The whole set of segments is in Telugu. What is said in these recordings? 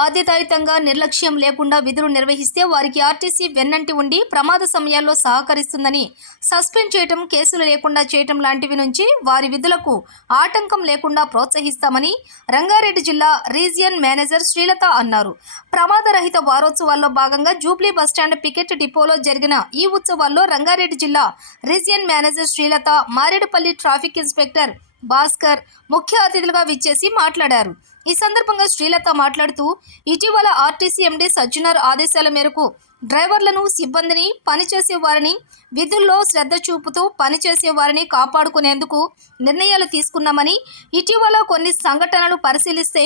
బాధ్యతాయుతంగా నిర్లక్ష్యం లేకుండా విధులు నిర్వహిస్తే వారికి ఆర్టీసీ వెన్నంటి ఉండి ప్రమాద సమయాల్లో సహకరిస్తుందని, సస్పెండ్ చేయటం, కేసులు లేకుండా చేయటం లాంటివి నుంచి వారి విధులకు ఆటంకం లేకుండా ప్రోత్సహిస్తామని రంగారెడ్డి జిల్లా రీజియన్ మేనేజర్ శ్రీలత అన్నారు. ప్రమాదరహిత వారోత్సవాల్లో భాగంగా జూబ్లీ బస్టాండ్ పికెట్ డిపోలో జరిగిన ఈ ఉత్సవాల్లో రంగారెడ్డి జిల్లా region manager Srilatha, Marredpally traffic inspector Bhaskar ముఖ్య అతిథులుగా విచ్చేసి మాట్లాడారు. ఈ సందర్భంగా శ్రీలత మాట్లాడుతూ, ఇటీవల ఆర్టీసీ ఎండీ సజ్జనర్ ఆదేశాల మేరకు డ్రైవర్లను, సిబ్బందిని, పనిచేసే వారిని విధుల్లో శ్రద్ధ చూపుతూ పనిచేసే వారిని కాపాడుకునేందుకు నిర్ణయాలు తీసుకున్నామని, ఇటీవల కొన్ని సంఘటనలు పరిశీలిస్తే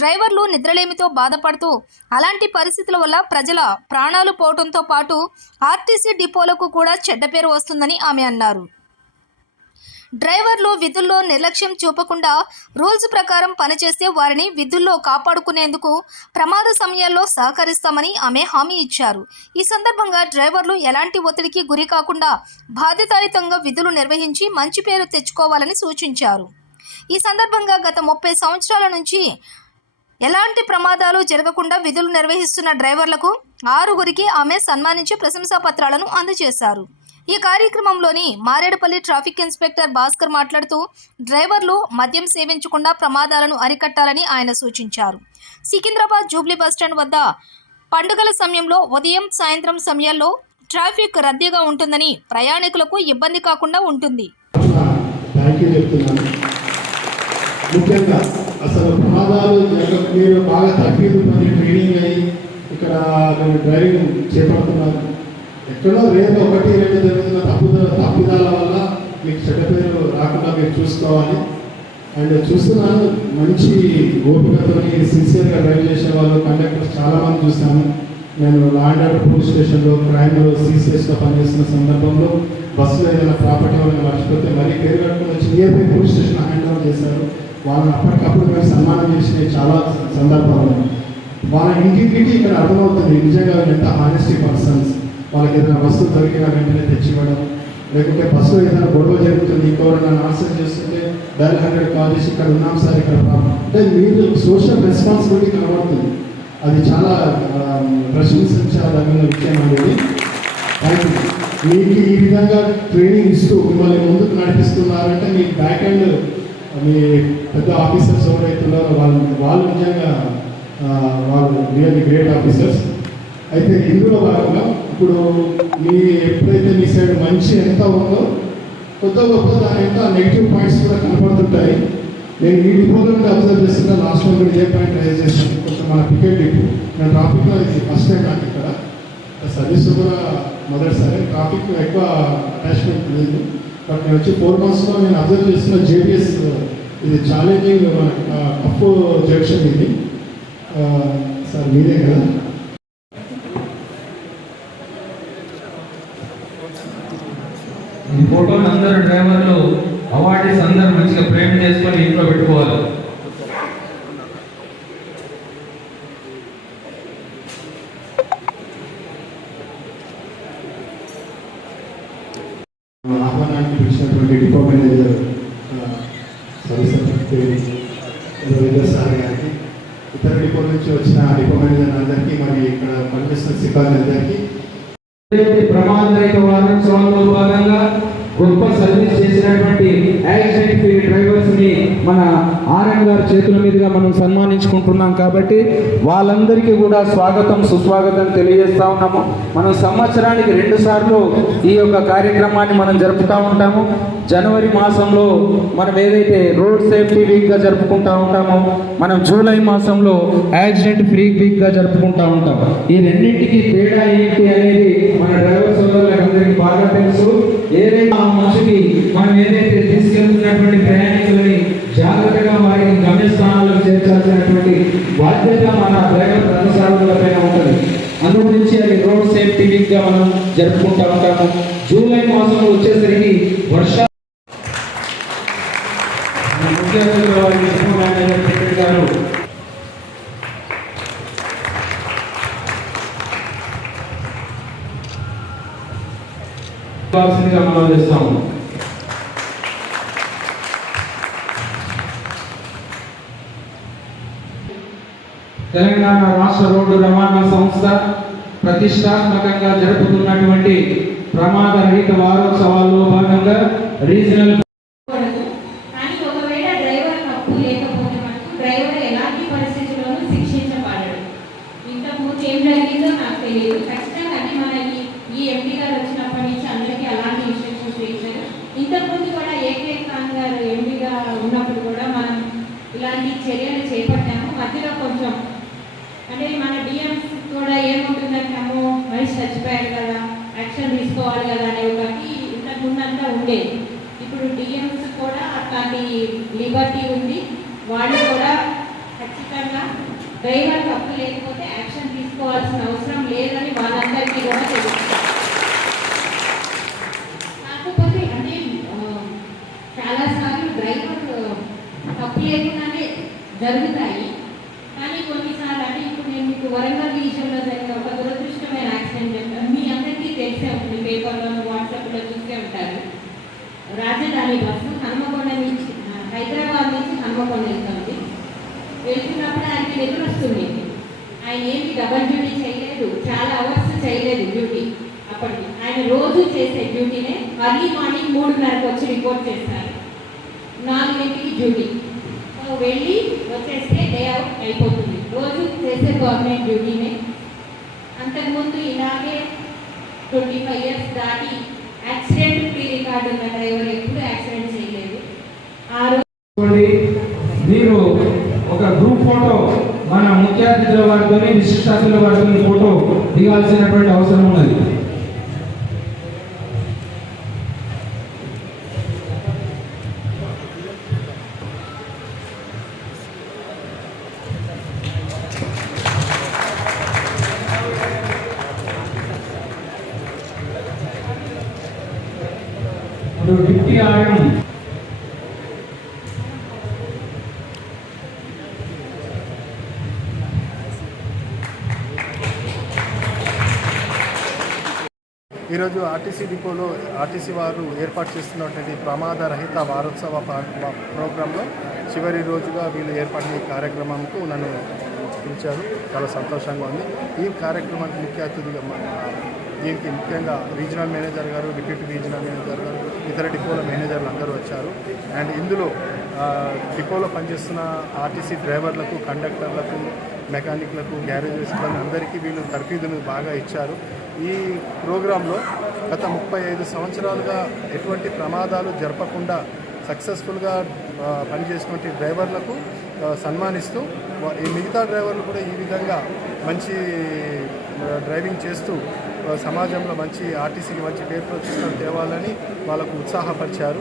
డ్రైవర్లు నిద్రలేమితో బాధపడుతూ అలాంటి పరిస్థితుల వల్ల ప్రజల ప్రాణాలు పోవడంతో పాటు ఆర్టీసీ డిపోలకు కూడా చెడ్డ పేరు వస్తుందని ఆమె అన్నారు. డ్రైవర్లు విధుల్లో నిర్లక్ష్యం చూపకుండా రూల్స్ ప్రకారం పనిచేస్తే వారిని విధుల్లో కాపాడుకునేందుకు ప్రమాద సమయాల్లో సహకరిస్తామని ఆమె హామీ ఇచ్చారు. ఈ సందర్భంగా డ్రైవర్లు ఎలాంటి ఒత్తిడికి గురి కాకుండా బాధ్యతాయుతంగా విధులు నిర్వహించి మంచి పేరు తెచ్చుకోవాలని సూచించారు. ఈ సందర్భంగా గత 30 సంవత్సరాల నుంచి ఎలాంటి ప్రమాదాలు జరగకుండా విధులు నిర్వహిస్తున్న డ్రైవర్లకు 6గురికి ఆమె సన్మానించి ప్రశంసా పత్రాలను అందజేశారు. ఈ కార్యక్రమంలోని మారేడుపల్లి ట్రాఫిక్ ఇన్స్పెక్టర్ భాస్కర్ మాట్లాడుతూ, డ్రైవర్లు మద్యం సేవించకుండా ప్రమాదాలను అరికట్టాలని ఆయన సూచించారు. సికింద్రాబాద్ జూబ్లీ బస్టాండ్ వద్ద పండుగల సమయంలో ఉదయం, సాయంత్రం సమయాల్లో ట్రాఫిక్ రద్దీగా ఉంటుందని ప్రయాణికులకు ఇబ్బంది కాకుండా ఉంటుంది. ఎక్కడో రేపు 1-2 జరుగుతున్న తప్పిదాల వల్ల మీకు చెడ్డ పేరు రాకుండా మీరు చూసుకోవాలి. అండ్ చూస్తున్నాను, మంచి ఓపికతో సిన్సియర్గా డ్రైవ్ చేసే వాళ్ళు, కండక్టర్స్ చాలామంది చూస్తాను. నేను లా అండ్ ఆర్డర్ పోలీస్ స్టేషన్లో క్రైమ్లో CCSగా పనిచేస్తున్న సందర్భంలో బస్సులో ఏదైనా ప్రాపర్టీ వాళ్ళని మర్చిపోతే మరీ పేరు కట్టుకుని వచ్చి near police station hand over చేశారు. వాళ్ళని అప్పటికప్పుడు మేము సన్మానం చేసిన చాలా సందర్భాలు. వాళ్ళ ఇంటింటికి ఇక్కడ అర్థమవుతుంది నిజంగా ఎంత హానెస్టీ పర్సన్స్. వాళ్ళకి ఏదైనా వస్తువు దొరికిన వెంటనే తెచ్చివ్వడం, లేకుంటే బస్సులో ఏదైనా గొడవ జరుగుతుంది, ఇంకెవరైనా ఆన్సర్ చేస్తుంటే డయల్ 100 కాల్ చేసి ఇక్కడ ఉన్నాం సార్ ఇక్కడ అంటే మీరు సోషల్ రెస్పాన్సిబిలిటీ కనబడుతుంది. అది చాలా ప్రశంసించాలన్న విషయం అనేది. మీకు ఈ విధంగా ట్రైనింగ్ ఇస్తూ మిమ్మల్ని ముందుకు నడిపిస్తున్నారంటే మీ బ్యాక్ అండ్ మీ పెద్ద ఆఫీసర్స్ ఎవరైతే ఉన్నారో వాళ్ళు నిజంగా వాళ్ళు రియల్లీ గ్రేట్ ఆఫీసర్స్. అయితే ఇందులో భాగంగా ఇప్పుడు ఎప్పుడైతే మీ సైడ్ మంచి ఎంత ఉందో కొత్త గొప్ప దాని యొక్క నెగిటివ్ పాయింట్స్ కూడా కనపడుతుంటాయి. నేను ఈ డిపోలో నుండి అబ్జర్వ్ చేస్తున్నా. లాస్ట్ వన్ కూడా ఇదే పాయింట్ రైజ్ చేస్తాను. కొంచెం మన పికెట్ డిపో, నేను ట్రాఫిక్లో ఇది ఫస్ట్ టైం నాకు ఇక్కడ సర్వీస్ కూడా మొదటిసారి. ట్రాఫిక్ ఎక్కువ అటాచ్మెంట్ లేదు. బట్ నేను వచ్చి 4 monthsలో నేను అబ్జర్వ్ చేస్తున్న JBS ఇది ఛాలెంజింగ్ టఫ్ జంక్షన్ ఇది. సార్ మీరే కదా? ఈ ఫోటోలు అందరూ డ్రైవర్లు అవార్డీస్ అందరూ మంచిగా ఫ్రేమ్ చేసుకొని ఇంట్లో పెట్టుకోవాలి. ఆహ్వానానికి పిలిచినటువంటి డిపో మేనేజర్ సార్ గారికి, ఇతర డిపో నుంచి వచ్చిన డిపో మేనేజర్ అందరికీ, మరి ఇక్కడ పనిచేస్తున్న సిబ్బంది అందరికీ ప్రమాదరహిత వారోత్సవాల్లో భాగంగా గొప్ప సర్వీస్ చేసినటువంటి యాక్సిడెంట్ ఫ్రీ డ్రైవర్స్ ని మన ఆర్ఎన్ గారి చేతుల మీదుగా మనం సన్మానించుకుంటున్నాం. కాబట్టి వాళ్ళందరికీ కూడా స్వాగతం, సుస్వాగతం తెలియజేస్తా ఉన్నాము. మనం సంవత్సరానికి 2 సార్లు ఈ యొక్క కార్యక్రమాన్ని మనం జరుపుతూ ఉంటాము. జనవరి మాసంలో మనం ఏదైతే రోడ్ సేఫ్టీ వీక్గా జరుపుకుంటూ ఉంటామో, మనం జూలై మాసంలో యాక్సిడెంట్ ఫ్రీ వీక్గా జరుపుకుంటూ ఉంటాం. ఈ రెండింటికి తేడా ఏంటి అనేది మన డ్రైవర్ సోదరులకు అందరికీ బాగా తెలుసు. ఏదైనా మనిషికి మనం ఏదైతే తీసుకెళ్తున్నటువంటి ప్రయాణికులని జాగ్రత్తగా వారిని గమ్యస్థానాలకు చేర్చాల్సినటువంటి బాధ్యత మన డ్రైవర్ ప్రతిసారులపైన ఉంటుంది. అందు గురించి అది రోడ్ సేఫ్టీ వీక్ గా మనం జరుపుకుంటూ ఉంటాము. జూలై మాసంలో వచ్చేసరికి వర్షాలు ముఖ్య అతిథులు గారు మనం చేస్తాము. తెలంగాణ రాష్ట్ర రోడ్డు రవాణా సంస్థ ప్రతిష్టాత్మకంగా జరుపుతున్నటువంటి ప్రమాద రహిత వారోత్సవాల్లో భాగంగా రీజనల్ కానీ ఒకవేళ డ్రైవర్ తప్పు లేకపోతే మనకు డ్రైవర్ ఎలాంటి పరిస్థితుల్లోనూ శిక్షించబడడు. ఇంతకుముందు ఏం జరిగిందో నాకు తెలియదు. ఖచ్చితంగా అంటే మన ఈ ఎంపీ గారు వచ్చినప్పటి నుంచి అందరికీ అలాంటి ఇన్స్ట్రక్షన్స్ ఇచ్చారు. ఇంతకుముందు కూడా ఏకే ఖాన్ గారు ఎంపీగా ఉన్నప్పుడు కూడా మనం ఇలాంటి చర్యలు చేపట్టాము. మధ్యలో కొంచెం అంటే మన డిఎంస్ కూడా ఏముంటుందంటే అమ్మో మనిషి చచ్చిపోయారు కదా, యాక్షన్ తీసుకోవాలి కదా అనే ఒకటి ఇంతకు ముందంతా ఉండేది. ఇప్పుడు డిఎంస్ కూడా అట్లాంటి లిబర్టీ ఉంది. వాళ్ళు కూడా ఖచ్చితంగా డ్రైవర్ తప్పు లేకపోతే యాక్షన్ తీసుకోవాల్సిన అవసరం లేదని వాళ్ళందరికీ కూడా తెలుస్తుంది. కాకపోతే అంటే చాలాసార్లు డ్రైవర్ తప్పు లేకుండానే జరుగుతాయి. కానీ కొన్నిసార్లు అంటే ఇప్పుడు నేను మీకు వరంగల్ విషయంలో జరిగిన ఒక దురదృష్టమైన యాక్సిడెంట్ చెప్తాను. మీ అందరికీ తెలిసే ఉంటుంది, పేపర్లోనూ వాట్సాప్లో చూసే ఉంటారు. రాజధాని బస్సు హనుమకొండ నుంచి హైదరాబాద్ నుంచి హనుమకొండ వెళ్తుంది. వెళ్తున్నప్పుడు ఆయనకి నిద్ర వస్తుంది. ఆయన ఏంటి డబల్ డ్యూటీ చేయలేదు, చాలా అవర్స్ చేయలేదు డ్యూటీ. అప్పటికి ఆయన రోజు చేసే డ్యూటీనే అర్లీ మార్నింగ్ 3:30కి వచ్చి రిపోర్ట్ చేస్తారు. 4కి డ్యూటీ. వెళ్ళి వచ్చేస్తే డే అవుట్ అయిపోతుంది. రోజు చేసే గవర్నమెంట్ డ్యూటీనే. అంతకుముందు ఇలాగే 25 years దాటి యాక్సిడెంట్ ఫ్రీ రికార్డు ఉన్న డ్రైవర్ ఎప్పుడు యాక్సిడెంట్ చేయలేదు. ఆ రోజు మీరు ఒక గ్రూప్ ఫోటో మన ముఖ్య అతిథుల వారితో విశిష్ట అతిథుల వారితో ఫోటో దిగాల్సినటువంటి అవసరం ఉన్నది. డిప్టీ ఆర్ఎం ఈరోజు ఆర్టీసీ డిపోలో ఆర్టీసీ వారు ఏర్పాటు చేస్తున్నటువంటి ప్రమాద రహిత వారోత్సవ ప్రోగ్రాంలో చివరి రోజుగా వీళ్ళు ఏర్పాటు ఈ కార్యక్రమంకు నన్ను పిలిచారు. చాలా సంతోషంగా ఉంది. ఈ కార్యక్రమానికి ముఖ్య అతిథిగా దీనికి ముఖ్యంగా రీజనల్ మేనేజర్ గారు, డిప్యూటీ రీజనల్ మేనేజర్ గారు, ఇతర డిపోల మేనేజర్లు అందరూ వచ్చారు. అండ్ ఇందులో డిపోలో పనిచేస్తున్న ఆర్టీసీ డ్రైవర్లకు, కండక్టర్లకు, మెకానిక్లకు, గ్యారేజెస్లకు అందరికీ వీళ్ళు తర్ఫీదును బాగా ఇచ్చారు. ఈ ప్రోగ్రాంలో గత 35 సంవత్సరాలుగా ఎటువంటి ప్రమాదాలు జరపకుండా సక్సెస్ఫుల్గా పనిచేసినటువంటి డ్రైవర్లకు సన్మానిస్తూ ఈ మిగతా డ్రైవర్లు కూడా ఈ విధంగా మంచి డ్రైవింగ్ చేస్తూ సమాజంలో మంచి ఆర్టీసీకి మంచి పేరు ప్రతిష్టలు తేవాలని వాళ్ళకు ఉత్సాహపరిచారు.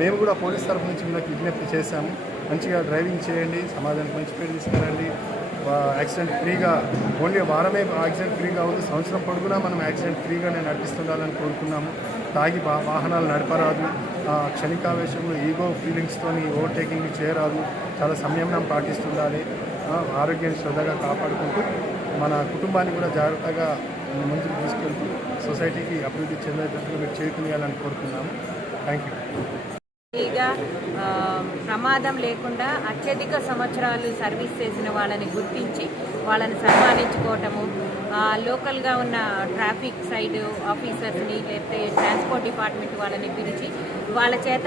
మేము కూడా పోలీస్ తరఫు నుంచి వీళ్ళకి విజ్ఞప్తి చేశాము. మంచిగా డ్రైవింగ్ చేయండి, సమాజానికి మంచి పేరు తీసుకురండి. యాక్సిడెంట్ ఫ్రీగా ఓన్లీ వారమే యాక్సిడెంట్ ఫ్రీగా ఉంది, సంవత్సరం పొడుగునా మనం యాక్సిడెంట్ ఫ్రీగానే నడిపిస్తుండాలని కోరుకున్నాము. తాగి వాహనాలు నడపరాదు, క్షణికావేశంలో ఈగో ఫీలింగ్స్తోని ఓవర్టేకింగ్ చేయరాదు, చాలా సంయమనం పాటిస్తుండాలి. ఆరోగ్యాన్ని శ్రద్ధగా కాపాడుకుంటూ మన కుటుంబాన్ని కూడా జాగ్రత్తగా ముందుకు తీసుకెళ్తూ సొసైటీకి అభివృద్ధి చెందేటట్టుగా మీరు చేకూయాలని కోరుకున్నాము. Thank you. ప్రమాదం లేకుండా అత్యధిక సంవత్సరాలు సర్వీస్ చేసిన వాళ్ళని గుర్తించి వాళ్ళని సన్మానించుకోవటము, లోకల్గా ఉన్న ట్రాఫిక్ సైడ్ ఆఫీసర్స్ని లేకపోతే ట్రాన్స్పోర్ట్ డిపార్ట్మెంట్ వాళ్ళని పిలిచి వాళ్ళ చేత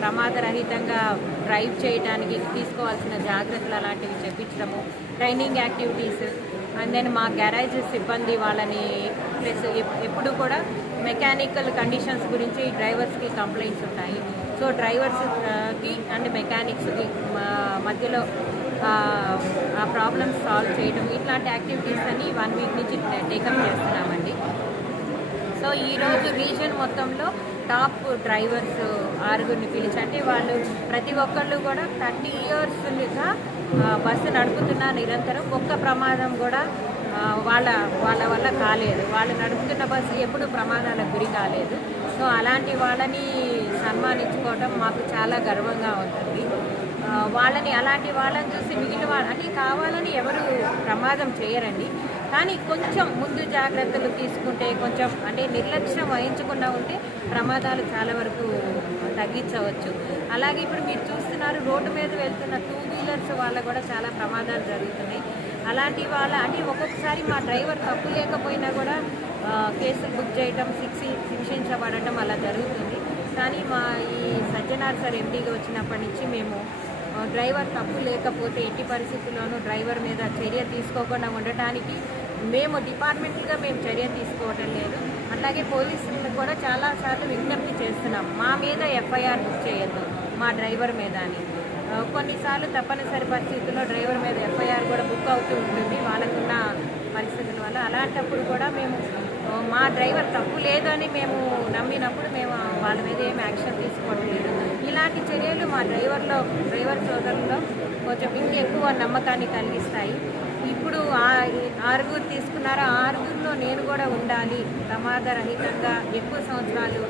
ప్రమాదరహితంగా డ్రైవ్ చేయడానికి తీసుకోవాల్సిన జాగ్రత్తలు అలాంటివి చెప్పించడము, ట్రైనింగ్ యాక్టివిటీస్. అండ్ దెన్ మా గ్యారేజ్ సిబ్బంది వాళ్ళని ప్లస్ ఎప్పుడు కూడా మెకానికల్ కండిషన్స్ గురించి డ్రైవర్స్కి కంప్లైంట్స్ ఉంటాయి. సో డ్రైవర్స్కి అండ్ మెకానిక్స్కి మధ్యలో ఆ ప్రాబ్లమ్స్ సాల్వ్ చేయడం, ఇట్లాంటి యాక్టివిటీస్ అని 1 week నుంచి టేకప్ చేస్తున్నామండి. సో ఈరోజు రీజన్ మొత్తంలో టాప్ డ్రైవర్స్ 6గురిని పిలిచి, అంటే వాళ్ళు ప్రతి ఒక్కళ్ళు కూడా 30 yearsగా బస్సు నడుపుతున్న నిరంతరం ఒక్క ప్రమాదం కూడా వాళ్ళ వల్ల కాలేదు. వాళ్ళు నడుపుతున్న బస్సు ఎప్పుడు ప్రమాదాలకు గురి కాలేదు. సో అలాంటి వాళ్ళని సన్మానించుకోవడం మాకు చాలా గర్వంగా ఉంటుంది. అలాంటి వాళ్ళని చూసి మిగిలిన వాళ్ళు అంటే కావాలని ఎవరు ప్రమాదం చేయరండి, కానీ కొంచెం ముందు జాగ్రత్తలు తీసుకుంటే, కొంచెం అంటే నిర్లక్ష్యం వహించకుండా ఉంటే ప్రమాదాలు చాలా వరకు తగ్గించవచ్చు. అలాగే ఇప్పుడు మీరు చూస్తున్నారు, రోడ్డు మీద వెళ్తున్న 2 wheelers వాళ్ళకు కూడా చాలా ప్రమాదాలు జరుగుతున్నాయి. అలాంటి వాళ్ళ అంటే ఒక్కొక్కసారి మా డ్రైవర్ తప్పు లేకపోయినా కూడా కేసులు బుక్ చేయటం, శిక్షించబడటం అలా జరుగుతుంది. కానీ మా ఈ సజ్జనార్ సార్ ఎండీగా వచ్చినప్పటి నుంచి మేము డ్రైవర్ తప్పు లేకపోతే ఎట్టి పరిస్థితుల్లోనూ డ్రైవర్ మీద చర్య తీసుకోకుండా ఉండటానికి మేము డిపార్ట్మెంట్గా మేము చర్య తీసుకోవటం లేదు. అట్లాగే పోలీసులను కూడా చాలాసార్లు విజ్ఞప్తి చేస్తున్నాం, మా మీద ఎఫ్ఐఆర్ బుక్ చేయొద్దు మా డ్రైవర్ మీద అని. కొన్నిసార్లు తప్పనిసరి పరిస్థితుల్లో డ్రైవర్ మీద ఎఫ్ఐఆర్ కూడా బుక్ అవుతూ ఉంటుంది వాళ్ళకున్న పరిస్థితుల వల్ల. అలాంటప్పుడు కూడా మేము మా డ్రైవర్ తప్పు లేదని మేము నమ్మినప్పుడు మేము వాళ్ళ మీద ఏం యాక్షన్ తీసుకోవడం లేదు. ఇలాంటి చర్యలు మా డ్రైవర్ సోదరుల్లో కొంచెం ఇంకెక్కువ నమ్మకాన్ని కలిగిస్తాయి. ఇప్పుడు 6 తీసుకున్నారో 6లో నేను కూడా ఉండాలి, ప్రమాదరహితంగా ఎక్కువ సంవత్సరాలు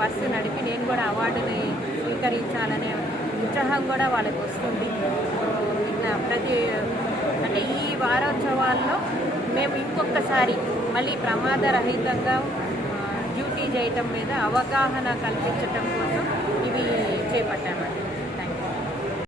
బస్సు నడిపి నేను కూడా అవార్డుని స్వీకరించాలనే ఉత్సాహం కూడా వాళ్ళకి వస్తుంది. ఇట్లా అంటే ఈ వారోత్సవాల్లో మేము ఇంకొకసారి మళ్ళీ ప్రమాదరహితంగా డ్యూటీ చేయటం మీద అవగాహన కల్పించటం కోసం ఇవి చేపట్టామండి.